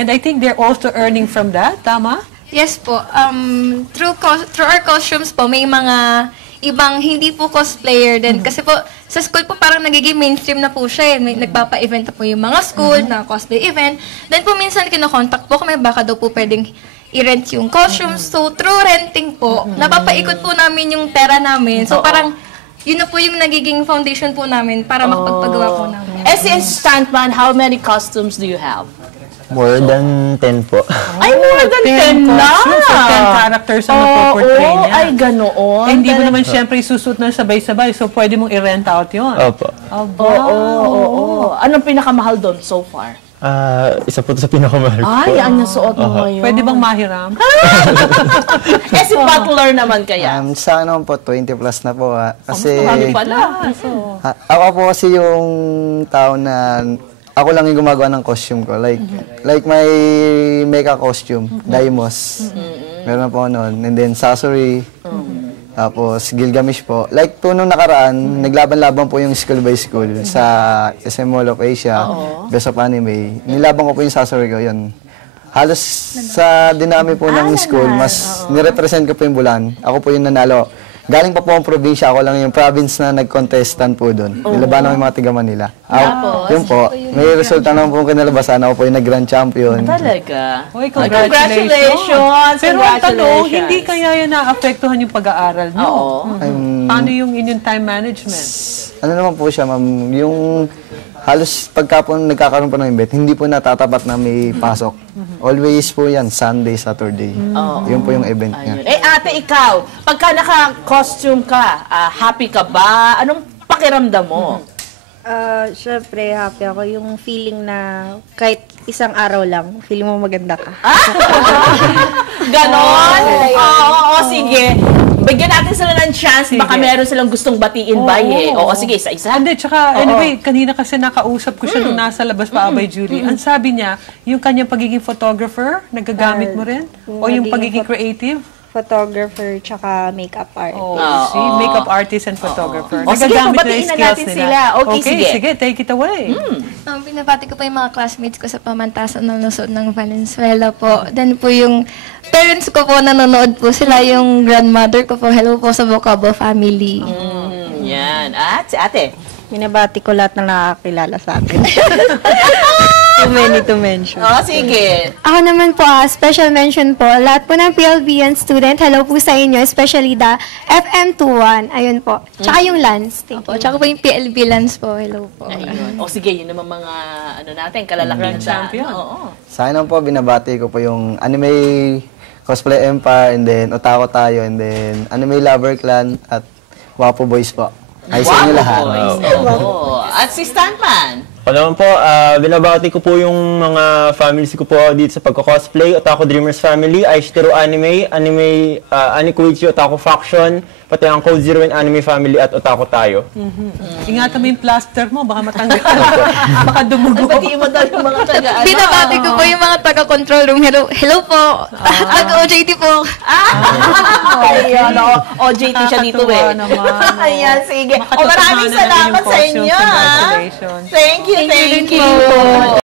And I think they're also earning from that, tama? Yes po. Through our costumes po, may mga ibang hindi po cosplayer din. Kasi po, sa school po parang nagiging mainstream na po siya. May nagpapa-event na po yung mga school na cosplay event. Then po minsan kinokontak po kami, baka daw po pwedeng i-rent yung costumes. So, through renting po, napapaikot po namin yung pera namin. So, parang yun na po yung nagiging foundation po namin para makapagpagawa po namin. As a stuntman, how many costumes do you have? More than 10 po. Ay, more than 10 na! So, 10 characters ang napoportray niya. Ay, ganoon. Eh, hindi mo naman siyempre isusut na sabay-sabay, so pwede mong i-rent out yun. Opo. Oo. Anong pinakamahal doon so far? Isa po ito sa pinakamahal ko. Ay, ang nasuot mo ngayon. Pwede bang mahiram? Eh, si Butler naman kaya. Sa ano po, 20 plus na po. Kasi Marami pala. ako po kasi yung tao na ako lang yung gumagawa ng costume ko. Like my makeup costume, Daimos. Meron po noon. And then Sasori. Tapos Gilgamesh po. Like po nung nakaraan, naglaban-laban po yung School by School sa SM Mall of Asia, Best of Anime. Nilaban ko po yung Sasori ko, yun. Halos sa dinami po ng school, mas nirepresent ko po yung Bulan. Ako po yung nanalo. Galing pa po ang probinsya, ako lang yung province na nag-contestant po doon. Nilabanan ko yung mga tiga Manila. Yun po, may resulta naman po kinalabasan. Ako po yung nag-grand champion. Talaga. Oy, Congratulations! Pero ang tanong, hindi kaya yan naapektuhan yung pag-aaral nyo? Oo. Paano yung inyong time management? Ano naman po siya, ma'am, yung halos pagka po nagkakaroon po ng event, hindi po natatapat na may pasok. Always po yan, Sunday, Saturday. Yun po yung event niya. Eh, ate, ikaw, pagka naka-costume ka, happy ka ba? Anong pakiramdam mo? Syempre, happy ako. Yung feeling na kahit isang araw lang, feeling mo maganda ka. Ganon? Oo, sige. Bigyan natin sila ng chance. Baka meron silang gustong batiin ba eh. Oo, sige, isa-isa. Hindi, tsaka anyway, kanina kasi nakausap ko siya nung nasa labas pa Abay Julie. Ang sabi niya, yung kanyang pagiging photographer, nagagamit mo rin? O yung pagiging creative? Photographer tsaka makeup artist. See, makeup artist and photographer. O sige, Nagagamit pabatiin yung na skills natin nila. sila. Okay, sige. Take it away. Pinabati ko po yung mga classmates ko sa pamantasan ng Luzon ng Valenzuela po. Then po yung parents ko po nanonood po. Sila yung grandmother ko po. Hello po sa Vocabo family. Yan. At si ate? Minabati ko lahat na nakakilala sa akin. Too many to mention. O, sige. Ako naman po, special mention po, lahat po ng PLBN student, hello po sa inyo, especially the FM21, ayun po. Tsaka yung Lance, thank you. Tsaka po yung PLB Lance po. Hello po. Ayun. O sige, yun naman mga, ano natin, kalalakihan Grand champion. Oo. Sa akin naman po, binabati ko po yung Anime Cosplay Empire, and then Otaku Tayo, and then Anime Lover Clan, at Wapo Boys po. Ay sa inyo lahat. Oo. At si Stuntman? Ako naman po, binabati ko po yung mga families ko po dito sa pagko-cosplay. Otaku Dreamers Family, Aishiteru Anime, Anikuichi Otaku Faction, pati ang Code Zero and Anime Family at Otaku Tayo. Ingatan mo yung plaster mo, baka matanggal. Baka dumugo. Batiin mo daw yung mga taga, ano? Binabati ko po yung mga taga-control room. Hello po. Taga-OJT po. Ayan, OJT siya dito eh. Ayan, sige. O maraming salamat sa inyo. Congratulations. Thank you.